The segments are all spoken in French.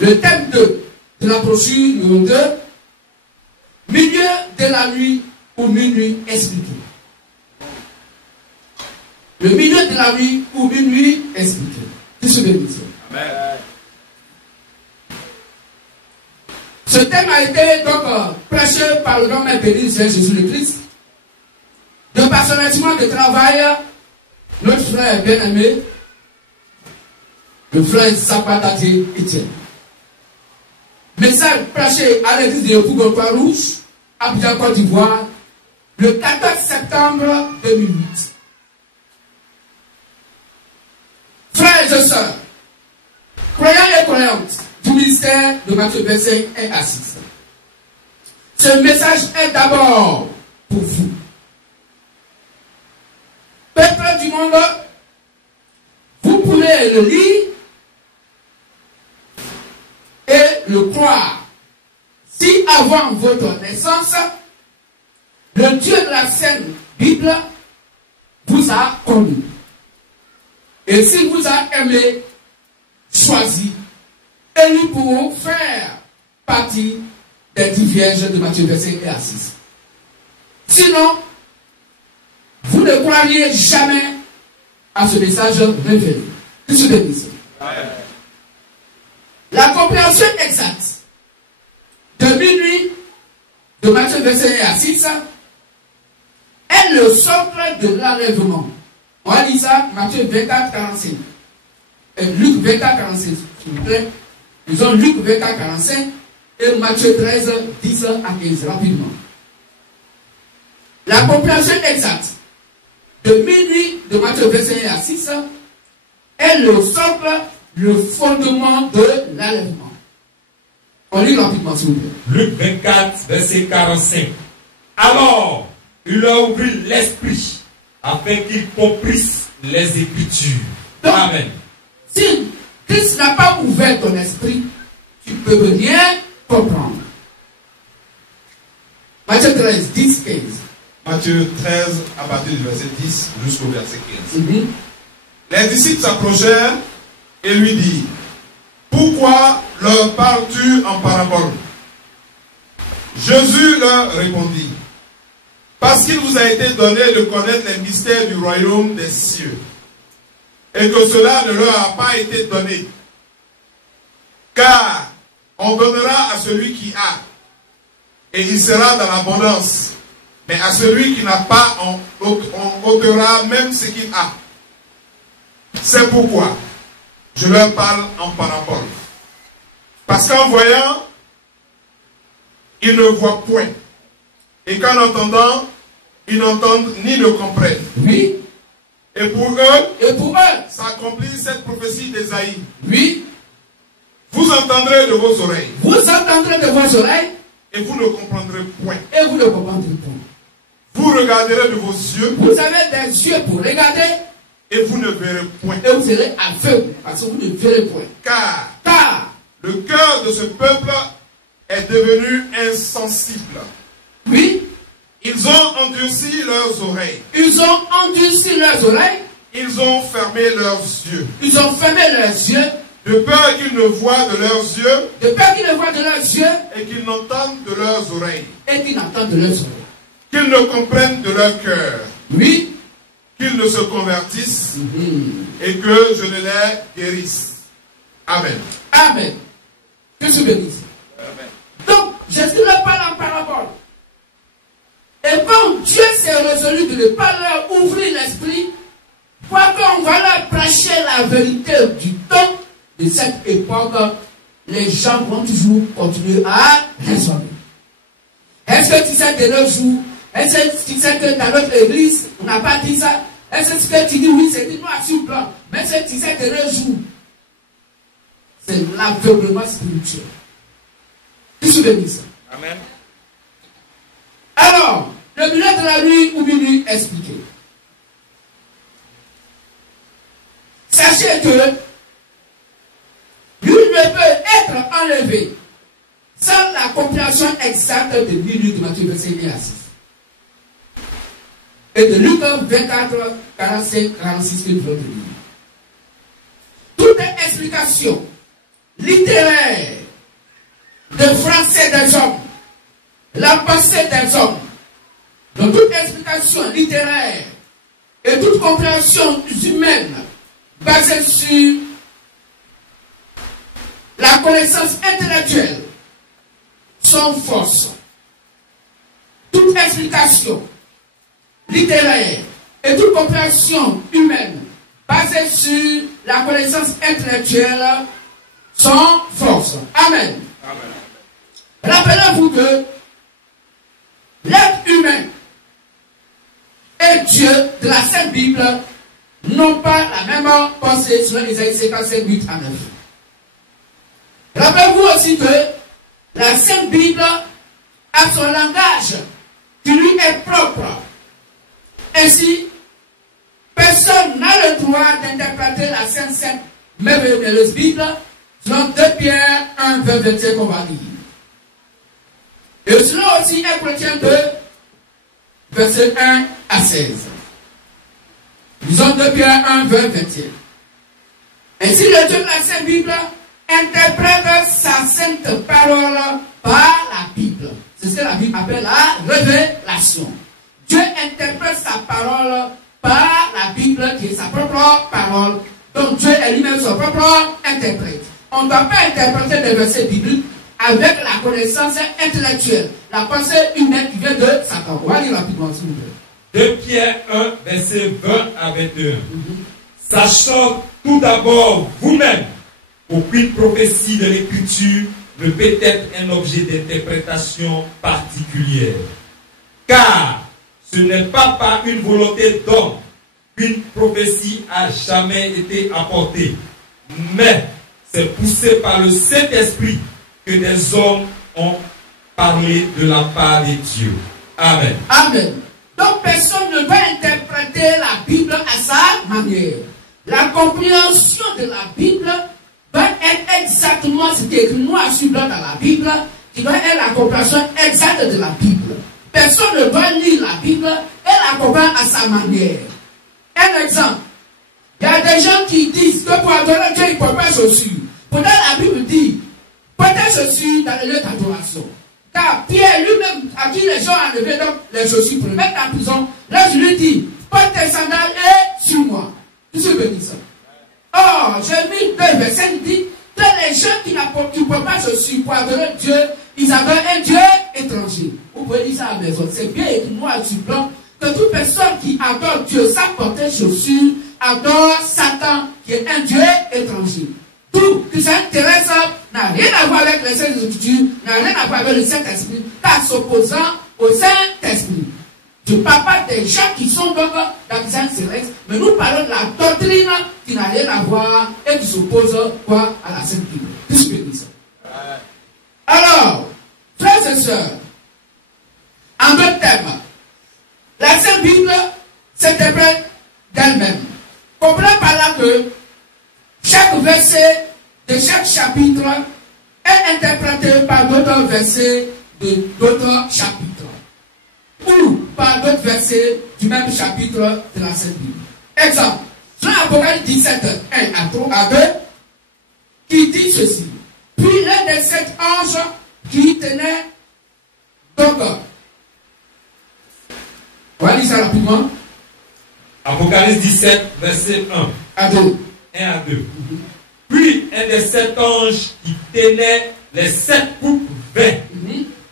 Le thème de la brochure numéro 2, milieu de la nuit ou minuit expliqué. Le milieu de la nuit ou minuit expliqué. Que se bénisse. Amen. Ce thème a été donc prêché par le grand maître béni Jésus le Christ. De personnellement de travail, notre frère bien-aimé, le frère Zapata Etienne. Message prêché à l'église de Yopougon Croix-Rouge, Abidjan, Côte d'Ivoire, le 14 septembre 2008. Frères et sœurs, croyants et croyantes du ministère de Matthieu 25 et Assis. Ce message est d'abord pour vous. Peuple du monde, vous pouvez le lire et le croire. Si avant votre naissance, le Dieu de la Sainte Bible vous a connu. Et s'il vous a aimé, choisi, élu pour faire partie des 10 vierges de Matthieu 25 et Assis. Sinon, vous ne croiriez jamais à ce message révélé. Que se bénisse. La compréhension exacte de minuit de Matthieu 25 et Assis est le socle de l'enlèvement. On va lire ça, Matthieu 24, 45. Et Luc 24, 45, s'il vous plaît. Disons Luc 24, 45 et Matthieu 13, 10 à 15, rapidement. La compréhension exacte de minuit de Matthieu 25 à 6 est le socle, le fondement de l'enlèvement. On lit rapidement, s'il vous plaît. Luc 24, verset 45. Alors, il leur ouvrit l'esprit afin qu'ils comprissent les Écritures. Donc, amen. Si Christ n'a pas ouvert ton esprit, tu ne peux rien comprendre. Matthieu 13, 10, 15. Matthieu 13, à partir du verset 10 jusqu'au verset 15. Les disciples s'approchèrent et lui dirent: pourquoi leur parles-tu en parabole? Jésus leur répondit: parce qu'il vous a été donné de connaître les mystères du royaume des cieux, et que cela ne leur a pas été donné. Car on donnera à celui qui a, et il sera dans l'abondance. Mais à celui qui n'a pas, on ôtera même ce qu'il a. C'est pourquoi je leur parle en parabole. Parce qu'en voyant, ils ne voient point. Et qu'en entendant, ils n'entendent ni ne comprennent. Oui. Et pour eux, s'accomplit cette prophétie d'Ésaïe. Oui. Vous entendrez de vos oreilles. Vous entendrez de vos oreilles. Et vous ne comprendrez point. Et vous ne comprendrez point. Vous regarderez de vos yeux. Vous avez des yeux pour regarder. Et vous ne verrez point. Et vous serez aveugles parce que vous ne verrez point. Car le cœur de ce peuple est devenu insensible. Oui. Ils ont endurci leurs oreilles. Ils ont endurci leurs oreilles. Ils ont fermé leurs yeux. Ils ont fermé leurs yeux. De peur qu'ils ne voient de leurs yeux. De peur qu'ils ne voient de leurs yeux. Et qu'ils n'entendent de leurs oreilles. Et qu'ils n'entendent de leurs oreilles. Qu'ils ne comprennent de leur cœur. Oui. Qu'ils ne se convertissent. Et que je ne les guérisse. Amen. Amen. Que se bénisse. Amen. Donc, Jésus leur parle en parabole. Et quand Dieu s'est résolu de ne pas leur ouvrir l'esprit, quoi qu'on va leur prêcher la vérité du temps de cette époque, les gens vont toujours continuer à raisonner. Est-ce que tu sais de nos jours, est-ce que tu sais que dans notre église, on n'a pas dit ça? Est-ce que ce que tu dis, oui, c'est dit noir sur blanc, mais est-ce que tu sais de nos jours? C'est l'aveuglement spirituel. Tu te bénisse. Amen. Alors, le milieu de la nuit ou minuit expliqué. Sachez que lui ne peut être enlevé sans la compréhension exacte de minuit de Matthieu 25 et 6. Et de Luc 24, 45, 46 que nous venons de lire. Toute explication littéraire de français des hommes, la pensée des hommes, donc toute explication littéraire et toute compréhension humaine basée sur la connaissance intellectuelle sont fausses. Toute explication littéraire et toute compréhension humaine basée sur la connaissance intellectuelle sont fausses. Amen. Rappelez-vous que l'être humain et Dieu de la Sainte Bible n'ont pas la même pensée selon Isaïe 55, 8 à 9. Rappelez-vous aussi que la Sainte Bible a son langage qui lui est propre. Ainsi, personne n'a le droit d'interpréter la Sainte merveilleuse Bible selon 2 Pierre 1, 20, 21 qu'on va lire. Et selon aussi 1 Corinthiens 2, verset 1 à 16. Disons 2 Pierre 1, 20, 21. Ainsi, le Dieu de la Sainte Bible interprète sa sainte parole par la Bible. C'est ce que la Bible appelle la révélation. Dieu interprète sa parole par la Bible qui est sa propre parole. Donc Dieu est lui-même son propre interprète. On ne doit pas interpréter des versets bibliques avec la connaissance intellectuelle, la pensée humaine qui vient de Satan. On va lire rapidement, s'il vous plaît. 2 Pierre 1, verset 20 à 21. Sachant tout d'abord vous-même qu'aucune prophétie de l'Écriture ne peut être un objet d'interprétation particulière. Car ce n'est pas par une volonté d'homme qu'une prophétie a jamais été apportée, mais c'est poussé par le Saint-Esprit que des hommes ont parlé de la part de Dieu. Amen. Amen. Donc personne ne va interpréter la Bible à sa manière. La compréhension de la Bible va être exactement ce qui est écrit noir sur blanc dans la Bible, qui va être la compréhension exacte de la Bible. Personne ne va lire la Bible et la comprendre à sa manière. Un exemple. Il y a des gens qui disent que pour adorer Dieu, il ne porte pas chaussures. Pourtant, la Bible dit portez chaussures dans le lieu d'adoration. Car Pierre lui-même, à qui les gens ont enlevé donc les chaussures pour le mettre en prison, là je lui dis porte tes sandales et suis-moi. Tu sais béni ça. Or, j'ai mis 2 versets qui disent que les gens qui ne portent pas chaussures pour adorer Dieu, ils avaient un Dieu étranger. Vous pouvez dire ça à la maison. C'est bien écrit noir sur blanc que toute personne qui adore Dieu sans porter chaussures adore Satan, qui est un Dieu étranger. Tout que ça intéresse n'a rien à voir avec les Saintes Écritures, n'a rien à voir avec le Saint-Esprit, car s'opposant au Saint-Esprit. Je ne parle pas des gens qui sont donc dans les Saintes Célestes, mais nous parlons de la doctrine qui n'a rien à voir et qui s'oppose à la Sainte Bible. Tout ce que dit ça. Alors, frères et sœurs, en 2 termes, la Sainte Bible s'interprète d'elle-même. Comprenez par là que chaque verset de chaque chapitre est interprété par d'autres versets de d'autres chapitres. Ou par d'autres versets du même chapitre de la Sainte Bible. Exemple, dans Apocalypse 17, 1 à 2, qui dit ceci. Puis l'un des 7 anges qui tenait donc. On va lire ça rapidement. Apocalypse 17, verset 1 à 2. 1 à 2. Puis un des 7 anges qui tenait les 7 coupes vaines,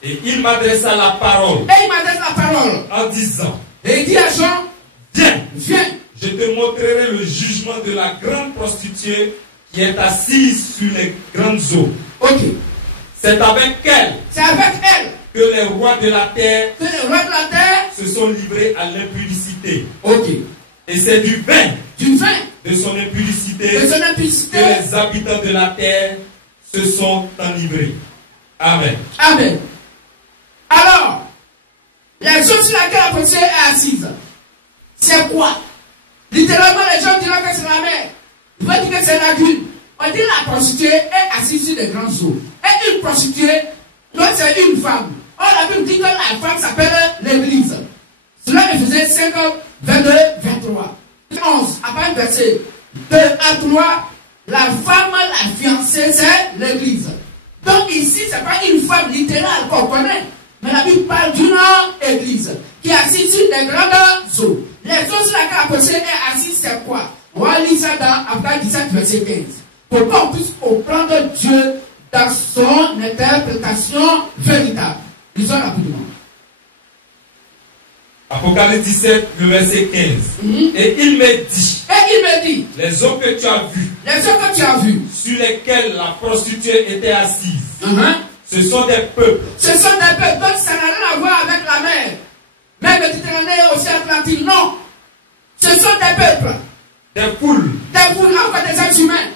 et il m'adressa la parole. Et il m'adresse la parole en disant, et il dit à Jean, viens, je te montrerai le jugement de la grande prostituée qui est assise sur les grandes eaux. Ok. C'est avec elle que les rois de la terre se sont livrés à l'impudicité. Ok. Et c'est du vin de son impudicité que les habitants de la terre se sont enivrés. Amen. Amen. Alors, les eaux sur laquelle la prostituée est assise, c'est quoi? Littéralement, les gens diront que c'est la mer. Ils vont dire que c'est la lagune. On dit la prostituée est assise sur des grandes eaux. Et une prostituée, donc c'est une femme. Or, la Bible dit que la femme s'appelle l'Église. Cela faisait 5, 22, 23. 11, après verset 2 à 3, la femme, la fiancée, c'est l'église. Donc ici, ce n'est pas une femme littérale qu'on connaît. Mais la Bible parle d'une église qui est assise sur des grandes eaux. Les eaux sur laquelle la personne est assise, c'est quoi? On va lire ça dans Acte 17, verset 15. Pour qu'on puisse comprendre Dieu dans son interprétation véritable. Lisons rapidement. Apocalypse 17, le verset 15. Et il me dit, les eaux que tu as vues, sur lesquelles la prostituée était assise, ce sont des peuples. Ce sont des peuples, donc ça n'a rien à voir avec la mer. Même Méditerranée et aussi Atlantique, non. Ce sont des peuples. Des poules. Des poules, encore des êtres humains.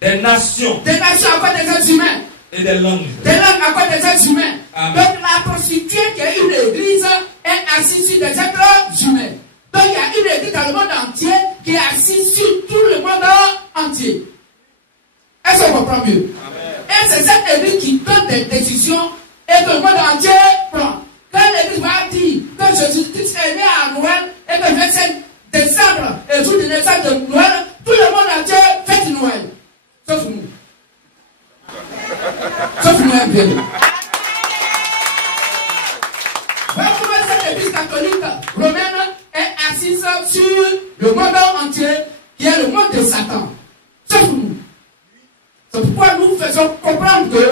Des nations. Des nations, encore des êtres humains. Et des langues. Des langues, encore des êtres humains. Amen. Donc la prostituée qui est une église est assise sur des êtres humains. Donc il y a une église dans le monde entier qui est assise sur tout le monde entier. Est-ce qu'on comprend mieux? Amen. Et c'est cette église qui donne des décisions et que le monde entier prend. Quand l'église va dire que Jésus-Christ est né à Noël et que le 27 décembre est le jour de naissance de Noël, tout le monde entier fête Noël. Sauf nous. Sauf nous un peu. Voilà comment cette église catholique romaine est assise sur le monde entier qui est le monde de Satan. Sauf nous. C'est pourquoi nous faisons comprendre que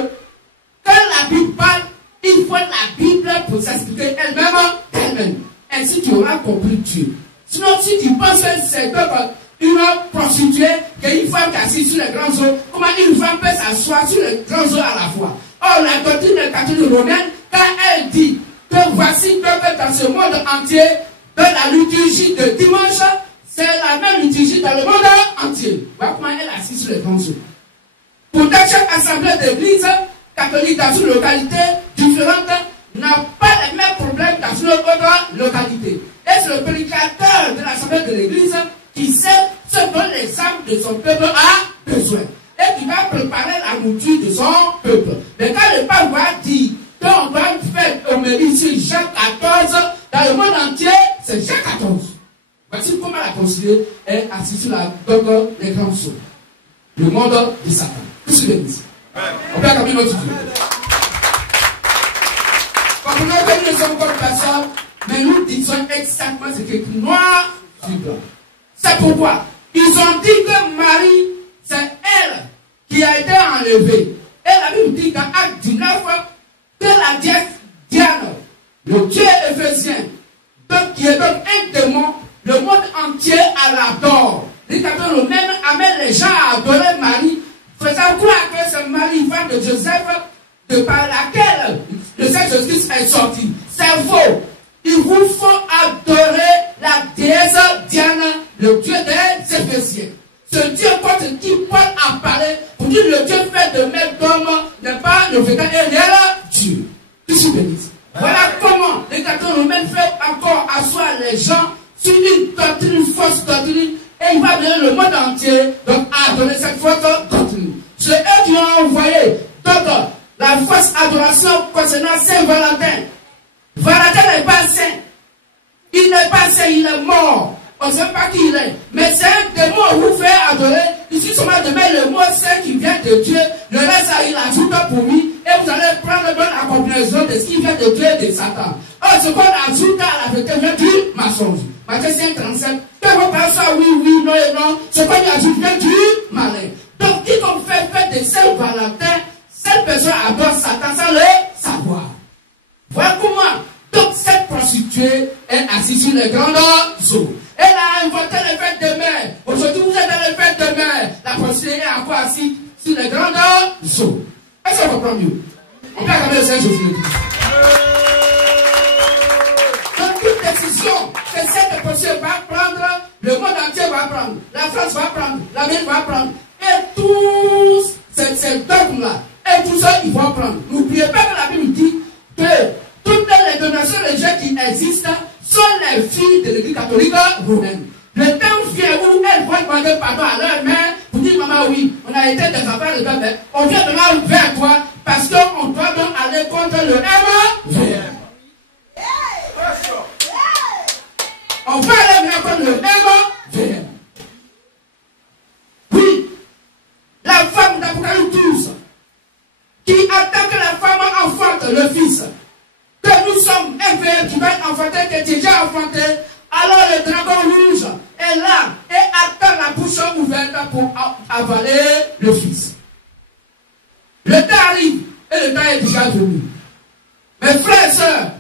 quand la Bible parle, il faut la Bible pour s'expliquer elle-même. Ainsi tu auras compris Dieu. Sinon, si tu penses que c'est une prostituée, qu'une femme qui est assise sur les grands eaux, comment une femme peut s'asseoir sur les grands eaux à la fois? Or, la doctrine catholique romaine, quand elle dit que voici que dans ce monde entier, dans la liturgie de dimanche, c'est la même liturgie dans le monde entier. Voilà comment elle est assise sur les grands eaux. Pourtant, chaque assemblée d'église catholique dans une localité différente n'a pas les mêmes problèmes dans une autre localité. Et c'est le prédicateur de l'assemblée de l'église qui sait ce dont les âmes de son peuple a besoin. Et qui va préparer la nourriture de son peuple. Mais quand le pape va dire qu'on doit faire homélie sur Jean 14, dans le monde entier, c'est Jean 14. Voici comment la conseillère est assise sur la dogue des grands sauts. Le monde de Satan. Qu'est-ce que l'église? On peut accompagner notre Dieu. Comprenez que nous ne sommes comme personne, mais nous disons exactement ce qui est noir sur blanc. C'est pourquoi ils ont dit que Marie, c'est elle qui a été enlevée. Et la Bible dit dans Acte 19 que la déesse Diane, le dieu éphésien, donc, qui est donc un démon, le monde entier l'adore. Les catholiques romains amènent les gens à adorer Marie, faisant croire que c'est Marie, femme de Joseph, de par laquelle le Seigneur Jésus-Christ est sorti. C'est faux. Il vous faut adorer la déesse Diane, le dieu des Éphésiens. Ce dieu contre qui Paul a parlé, pour dire le dieu fait de maître d'homme n'est pas le véritable réel Dieu. Ici, bénisse. Voilà comment les catholiques romains font encore asseoir les gens sur une doctrine, une fausse doctrine, et il va donner le monde entier donc, à adorer cette fausse doctrine. C'est eux qui ont envoyé donc, la fausse adoration concernant Saint-Valentin. Valentin n'est pas saint. Il n'est pas saint, il est mort. On ne sait pas qui il est. Mais c'est un démon vous fait adorer. Il suffit seulement de mettre le mot saint qui vient de Dieu. Le reste, il ajoute pour lui. Et vous allez prendre bonne combinaison de ce qui vient de Dieu et de Satan. Or, ce qu'on ajoute à la vérité vient du mensonge. Matthieu 5, 37. Que vos parents soient oui, oui, non et non. Ce qu'on ajoute vient du malin. Donc, qui qu'on fait fête de Saint-Valentin, cette personne adore Satan sans le savoir. Voilà comment. Donc, cette prostituée est assise sur les grandes eaux. Elle a inventé les fêtes de mer. Aujourd'hui, vous êtes dans les fêtes de mer. La prostituée est encore assise sur les grandes eaux. Est-ce qu'on comprend mieux? On peut accorder le Seigneur Jésus-Christ. Donc, toute décision que cette prostituée va prendre, le monde entier va prendre, la France va prendre, l'Amérique va prendre, et tous ces dogmes-là, et tout ça, ils vont prendre. N'oubliez pas que la Bible dit que toutes les donations religieuses qui existent sont les filles de l'Église catholique romaine. Le temps vient où elles vont demander pardon à leur mère pour dire maman, oui, on a été des enfants de toi, mais on vient de là vers toi parce qu'on doit donc aller contre le MVM. On va aller vers contre le MVM. Oui. le Fils, que nous sommes un père qui va enfanter, qui est déjà enfanté, alors le dragon rouge est là et attend la bouche ouverte pour avaler le Fils. Le temps arrive et le temps est déjà venu. Mes frères et sœurs,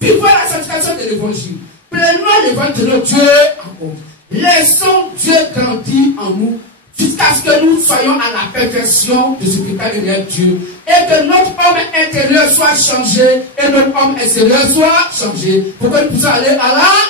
vivons la satisfaction de l'évangile. Prenons l'évangile de notre Dieu en compte. Laissons Dieu grandir en nous jusqu'à ce que nous soyons à la perfection de ce qui est derrière Dieu. Et que notre homme intérieur soit changé et notre homme extérieur soit changé pour que nous puissions aller à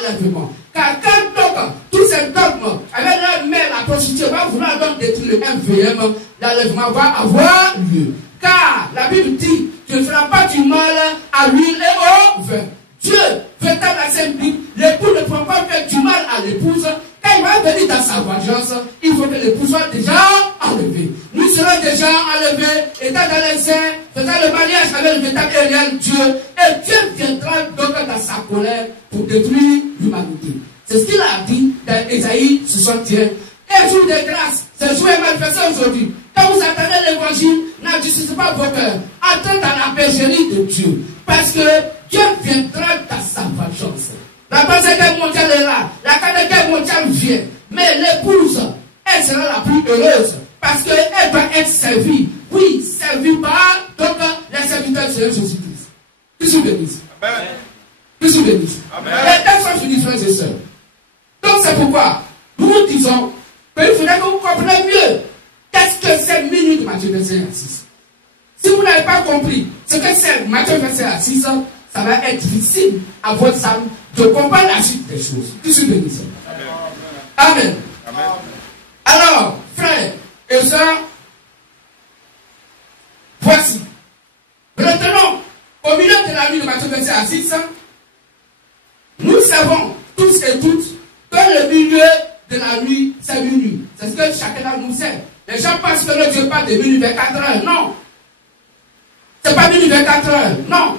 l'enlèvement. Car quand donc tous ces dogmes avec leur mère, la prostituée, va vouloir donc détruire le MVM, l'enlèvement va avoir lieu. Car la Bible dit, tu ne feras pas du mal à l'huile et au vin. Dieu, véritable la Sainte Bible, l'époux ne prend pas faire du mal à l'épouse. Quand il va venir dans sa vengeance, il faut que l'épouse soit déjà enlevée. Nous serons déjà enlevés, étant dans les seins, faisant le mariage avec le véritable et réel Dieu. Et Dieu viendra donc dans sa colère pour détruire l'humanité. C'est ce qu'il a dit dans Ésaïe 61. Un jour de grâce, ce jour est manifesté aujourd'hui. Quand vous attendez l'évangile, n'agissez pas vos cœurs. Entrez dans la bergerie de Dieu. Parce que Dieu viendra dans sa vengeance. La Troisième Guerre mondiale est là. La Quatrième Guerre mondiale vient. Mais l'épouse, elle sera la plus heureuse. Parce qu'elle va être servie. Oui, servie par donc les serviteurs du Seigneur Jésus-Christ. Que vous bénisse. Amen. Que vous bénisse. Amen. Les textes sont finis, frères et sœurs. Donc c'est pourquoi nous vous disons qu'il faudrait que vous compreniez mieux qu'est-ce que c'est minute de Matthieu 25 à 6. Si vous n'avez pas compris ce que c'est Matthieu 25 à 6, ça va être difficile à votre âme de comprendre la suite des choses. Que Dieu bénisse. Amen. Amen. Alors, frères et sœurs, voici. Retenons, au milieu de la nuit de Matthieu 25 à 6, nous savons tous et toutes que le milieu de la nuit, c'est minuit. C'est ce que chacun de nous sait. Les gens pensent que le Dieu parle de minuit vers 4 heures. Non. C'est pas minuit vers 4 heures. Non.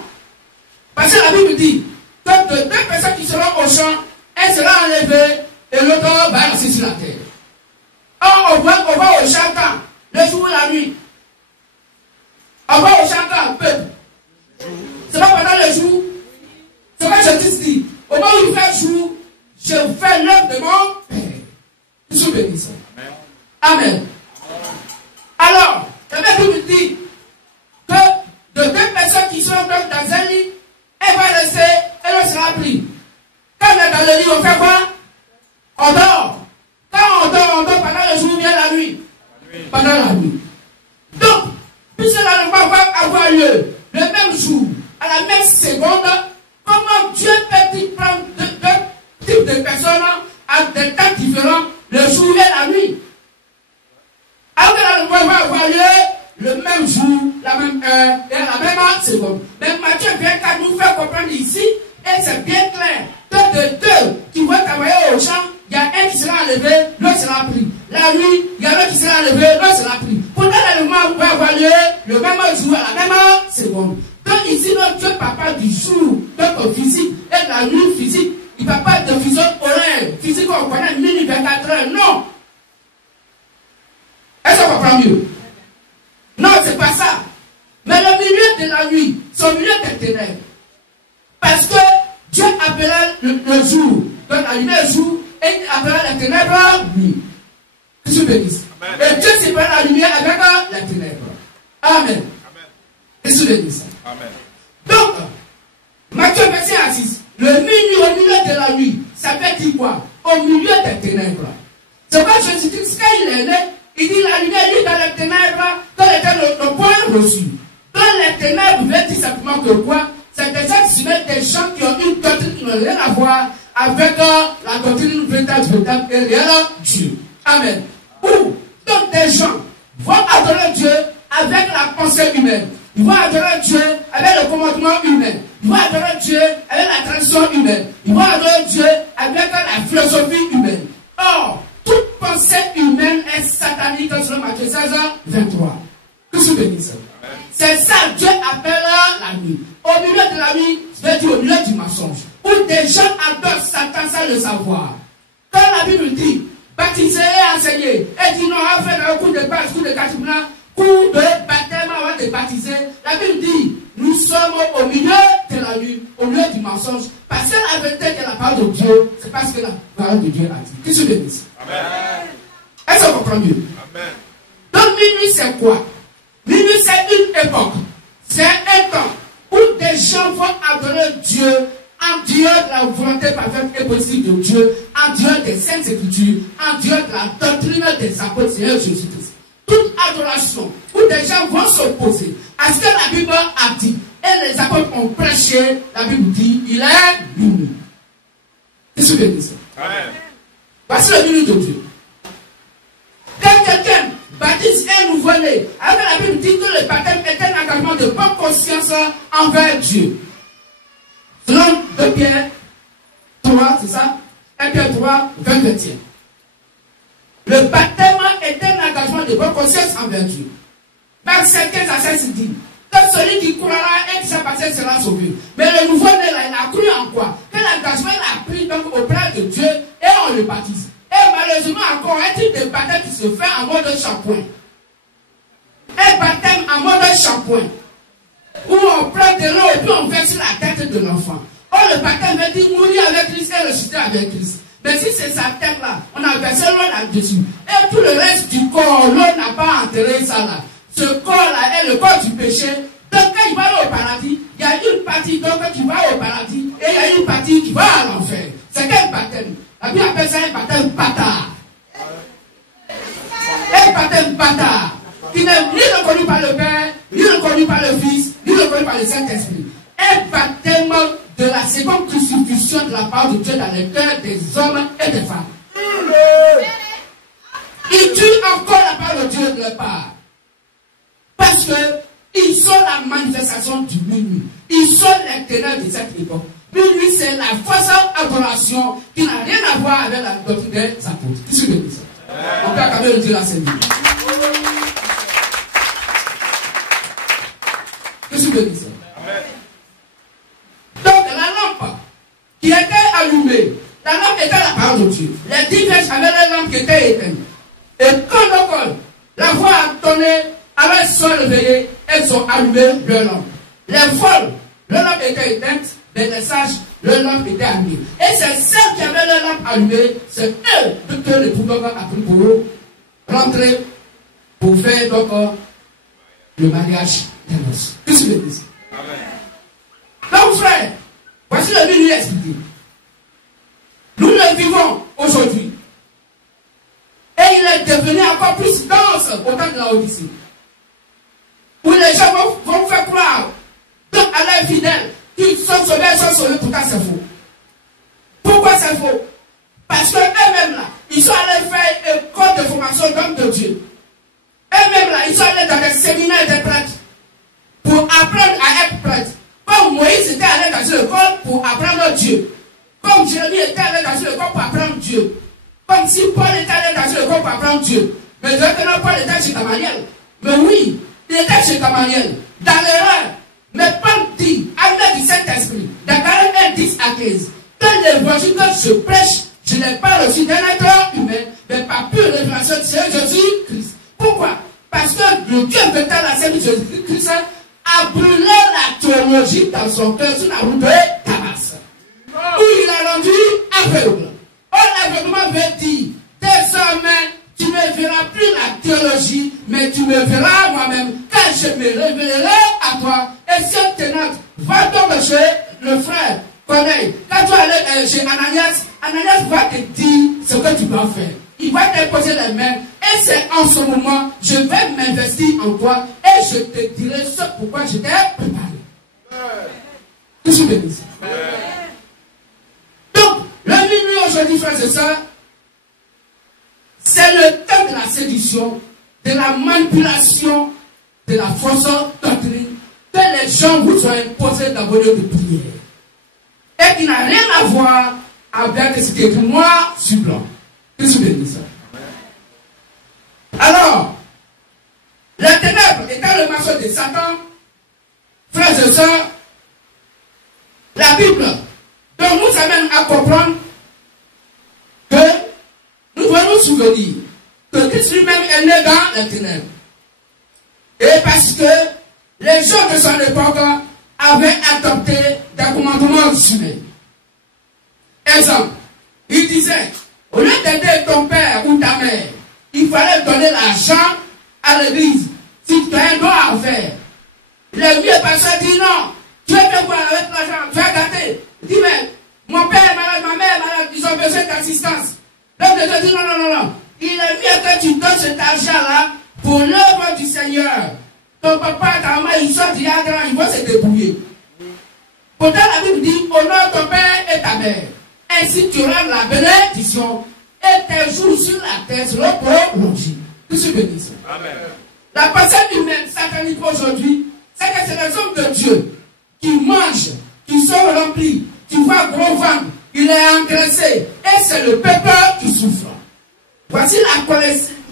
Parce que la Bible dit que de deux personnes qui seront au champ, elle sera enlevée et l'autre va rester sur la terre. Or, on va au champ quand? Le jour ou la nuit? On va au champ quand? Peuple. C'est pas pendant le jour. C'est pas Jésus dit. Au moment où il fait jour, je fais l'œuvre de mon Père. Que Dieu bénisse. Amen. Alors, la Bible dit que de deux personnes qui sont donc dans un lit, elle va rester, elle sera prise. Quand on est dans le lit, on fait quoi? On dort. Quand on dort pendant le jour ou bien la nuit? Pendant la nuit. Donc, puisque l'enlèvement va avoir lieu le même jour, à la même seconde, comment Dieu peut-il prendre deux types de personnes à des temps différents, le jour et la nuit? Alors que l'enlèvement va avoir lieu le même jour, la même heure et à la même seconde. Mais Matthieu vient qu'à nous faire comprendre ici, et c'est bien clair, que de deux qui vont travailler au champ, il y a un qui sera enlevé, l'autre sera pris. La nuit, il y a l'autre qui sera enlevé, l'autre sera pris. Pourtant, l'enlèvement va avoir lieu le même jour, à la même seconde. Donc ici, notre Dieu ne parle pas du jour, donc physique, et de la nuit physique. Il ne parle pas de fusion horaire, physique qu'on connaît, minuit 24 heures, non. Est-ce qu'on comprend mieux? Non, c'est pas ça. Mais le milieu de la nuit, c'est au milieu des ténèbres. Parce que Dieu appela le jour, donc la lumière jour, et il appela les ténèbres nuit. Que Dieu bénisse. Et Dieu sépare la lumière avec les ténèbres. Amen. Que Dieu bénisse. Amen. Donc, Matthieu 25 à 6, le minuit au milieu de la nuit, ça veut dire quoi? Au milieu des ténèbres. C'est pas Jésus Christ, quand il est né, il dit la lumière est dans les ténèbres, dans le point reçu. Dans les ténèbres, veut dire simplement que quoi? C'est des gens qui ont une doctrine qui n'a rien à voir avec la doctrine véritable et réelle Dieu. Amen. Ou donc des gens vont adorer Dieu avec la pensée humaine. Ils vont adorer Dieu avec le commandement humain. Ils vont adorer Dieu avec la tradition humaine. Ils vont adorer Dieu avec la philosophie humaine. Or, toute pensée humaine est satanique selon Matthieu 16, 23. Que se bénisse. C'est ça Dieu appelle la nuit. Au milieu de la nuit, c'est-à-dire au milieu du mensonge. Où des gens adorent Satan sans le savoir. Quand la Bible dit, baptiser et enseigner, elle dit non, on va faire un coup de base, coup de catimina, coup de baptême avant de baptiser. La Bible dit, nous sommes au milieu de la nuit, au milieu du mensonge. Parce que la vérité de la parole de Dieu, c'est parce que la parole de Dieu a dit. Qu'est-ce que je dis? Amen. Est-ce qu'on comprend mieux? Amen. Donc minuit c'est quoi? Minuit c'est une époque. C'est un temps où des gens vont adorer Dieu en dehors de la volonté parfaite et possible de Dieu, en dehors des saintes écritures, en dehors de la doctrine des apôtres Seigneur Jésus-Christ. Toute adoration où des gens vont s'opposer à ce que la Bible a dit et les apôtres ont prêché, la Bible dit il est minuit. Qu'est-ce que je dis ça? Amen. Voici le minuit de Dieu. Quand quelqu'un baptise un nouveau-né, alors que la Bible dit que le baptême est un engagement de bonne conscience envers Dieu. Selon 2 Pierre 3, c'est ça? 1 Pierre 3, 21. Le baptême est un engagement de bonne conscience envers Dieu. Marc 5, 15 à 16 dit que celui qui croira et qui s'est baptisé sera sauvé. Mais le nouveau-né là, il a cru en quoi? Que l'engagement il a pris donc auprès de Dieu et on le baptise. Et malheureusement encore un type de baptême qui se fait en mode shampoing. Un baptême en mode shampoing. Où on prend de l'eau et puis on verse sur la tête de l'enfant. Or le baptême veut dire mourir avec Christ et ressusciter avec Christ. Mais si c'est sa tête là, on a versé l'eau là-dessus. Et tout le reste du corps, l'eau n'a pas enterré ça là. Ce corps là est le corps du péché. Donc quand il va aller au paradis, il y a une partie donc qui va au paradis et il y a une partie qui va à l'enfer. C'est quel baptême? La Bible appelle ça un baptême bâtard. Un baptême bâtard. Qui n'est ni reconnu par le Père, ni reconnu par le Fils, ni reconnu par le Saint-Esprit. Un baptême de la seconde crucifixion de la part de Dieu dans les cœurs des hommes et des femmes. Ils tuent encore la parole de Dieu de leur part. Parce qu'ils sont la manifestation du minuit. Ils sont les ténèbres de cette époque. Minuit, c'est la fausse adoration qui n'a rien à voir avec la doctrine des apôtres. Qu'est-ce que je dis ça? On peut accaber le Dieu la Sainte. Qu'est-ce que je dis ça? Donc la lampe qui était allumée, la lampe était la parole de Dieu. Les 10 vierges avaient les lampes qui étaient éteintes. Et quand donc la voix a tonné, alors elles sont réveillées, elles ont allumé leur lampe. Les folles, leur lampe était éteinte, mais les sages, leur lampe était allumée. Et c'est celles qui avaient leur lampe allumée, c'est eux que le pouvoir a pris pour rentrer, pour faire donc le mariage des noces. Qu'est-ce que je dis? Donc frère, voici le minuit expliqué. Nous le vivons aujourd'hui. Et il est devenu encore plus dense au temps de la Odyssée. Où les gens vont faire croire donc à leurs fidèles qu'ils sont sauvés, pourtant c'est faux. Pourquoi c'est faux? Parce qu'eux-mêmes là, ils sont allés faire une école de formation d'hommes de Dieu. Eux-mêmes là, ils sont allés dans des séminaires de prêtres pour apprendre à être prêtre. Comme Moïse était allé dans une école pour apprendre Dieu. Comme Jérémie était allé dans une école pour apprendre Dieu. Comme si Paul était allé dans une école pour apprendre Dieu. Mais maintenant Paul était chez Gamaliel. Mais oui, il était chez Gamaliel. Dans l'erreur. Mais Paul dit, avec du Saint-Esprit, dans Galates 1, 10 à 15, que l'évangile que je prêche, je n'ai pas reçu d'un être humain, mais par pure révélation de Jésus-Christ. Pourquoi? Parce que le Dieu de la Sainte Jésus-Christ a brûlé la théologie dans son cœur sur la route de Damas. Où il a rendu aveugle. Or, l'aveuglement veut dire, désormais, tu ne verras plus la théologie, mais tu me verras moi-même, car je me révélerai à toi. Et si on t'énote, va donc chez le frère Corneille. Quand tu allais chez Ananias, Ananias va te dire ce que tu dois faire. Il va te poser les mains. Et c'est en ce moment, je vais m'investir en toi et je te dirai ce pourquoi je t'ai préparé. Qu'est-ce que je dis? Donc, le minuit aujourd'hui, frères et sœurs, c'est le temps de la séduction, de la manipulation, de la fausse doctrine que les gens vous ont imposé dans vos lieux de prière. Et qui n'a rien à voir avec ce qui est pour moi sur blanc. Qu'est-ce que je dis ça? Alors, la ténèbre étant le marteau de Satan, frères et sœurs, la Bible donc nous amène à comprendre que nous devons nous souvenir que Christ lui-même est né dans les ténèbres. Et parce que les gens de son époque avait adopté des commandements humains. Exemple, il disait, au lieu d'aider ton père ou ta mère, il fallait donner l'argent à l'église. Si tu as un droit à faire. Le vieux pasteur dit non, tu veux faire quoi avec l'argent? Tu vas gâter. Il dit, mais mon père est malade, ma mère est malade, ils ont besoin d'assistance. L'homme de Dieu dit non, non, non, non. Il est mieux que tu donnes cet argent-là pour l'œuvre du Seigneur. Ton papa et ta maman, ils sont déjà grands, ils vont se débrouiller. Pourtant, la Bible dit, honore ton père et ta mère. Ainsi tu auras la bénédiction et tes jours sur la terre seront prolongés. Que se bénisse. Amen. La personne humaine satanique aujourd'hui, c'est que c'est les hommes de Dieu qui mangent, qui sont remplis, qui voient gros ventre, il est engraissé, et c'est le peuple qui souffre. Voici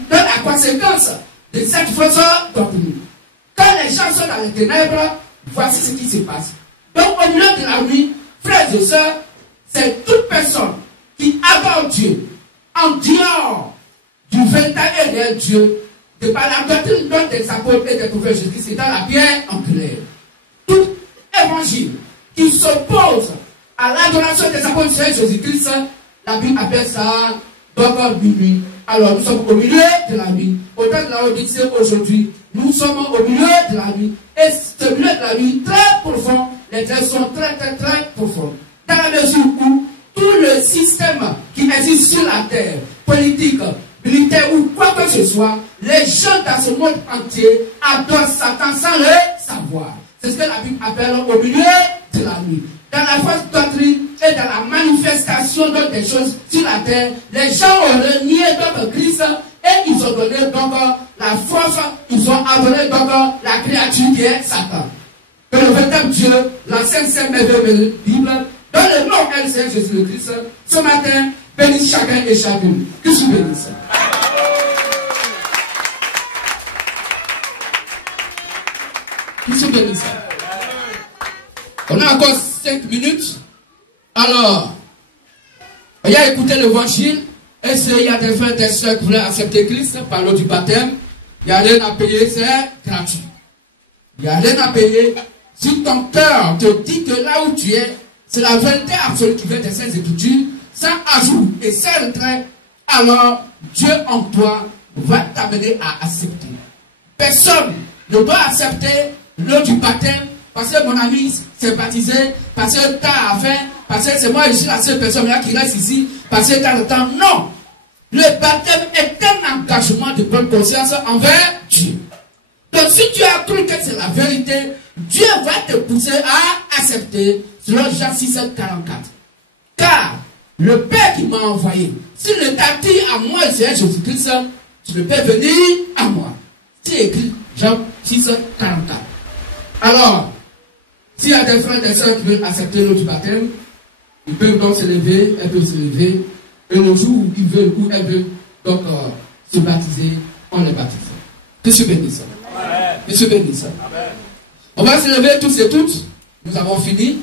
la conséquence de cette fausse doctrine. Quand les gens sont dans les ténèbres, voici ce qui se passe. Donc au milieu de la nuit, frères et sœurs, c'est toute personne qui adore Dieu en dehors du véritable et réel Dieu, de par la doctrine des apôtres et des prophètes Jésus-Christ, c'est dans la pierre angulaire. Tout évangile qui s'oppose à l'adoration des apôtres de Jésus-Christ, la Bible appelle ça donc minuit. Alors nous sommes au milieu de la nuit. Autant de la Odyssée aujourd'hui, nous sommes au milieu de la nuit. Et ce milieu de la nuit, très profond, les traits sont très profonds. Dans la mesure où tout le système qui existe sur la terre, politique, militaire ou quoi que ce soit, les gens dans ce monde entier adorent Satan sans le savoir. C'est ce que la Bible appelle au milieu de la nuit. Dans la fausse doctrine et dans la manifestation de des choses sur la terre, les gens ont renié donc Christ et ils ont donné donc la force, ils ont adoré donc la créature qui est Satan. Que le véritable Dieu, la Sainte Merveille Bible, dans le nom du Seigneur Jésus-Christ, ce matin, bénisse chacun et chacune. Que je bénisse. Que je bénisse. On a encore 5 minutes. Alors, il y a écouté l'évangile. Et il y a des frères et des soeurs qui voulaient accepter Christ par l'eau du baptême. Il n'y a rien à payer, c'est gratuit. Il n'y a rien à payer. Si ton cœur te dit que là où tu es, c'est la vérité absolue qui vient de ces Écritures, sans ajout et sans retrait, alors Dieu en toi va t'amener à accepter. Personne ne doit accepter l'eau du baptême parce que mon ami s'est baptisé, parce que tu as faim, parce que c'est moi, je suis la seule personne là qui reste ici, parce que tu as le temps. Non! Le baptême est un engagement de bonne conscience envers Dieu. Donc si tu as cru que c'est la vérité, Dieu va te pousser à accepter selon Jean 6, 44. Car le Père qui m'a envoyé, s'il ne t'a dit à moi, c'est Jésus-Christ, tu ne peux venir à moi. C'est écrit Jean 6, 44. Alors, s'il y a des frères et des sœurs qui veulent accepter l'eau du baptême, ils peuvent donc se lever, elles peuvent se lever, et le jour où ils veulent ou elles veulent donc se baptiser, on les baptise. Que Dieu bénisse. Que Dieu bénisse. On va se lever tous et toutes. Nous avons fini.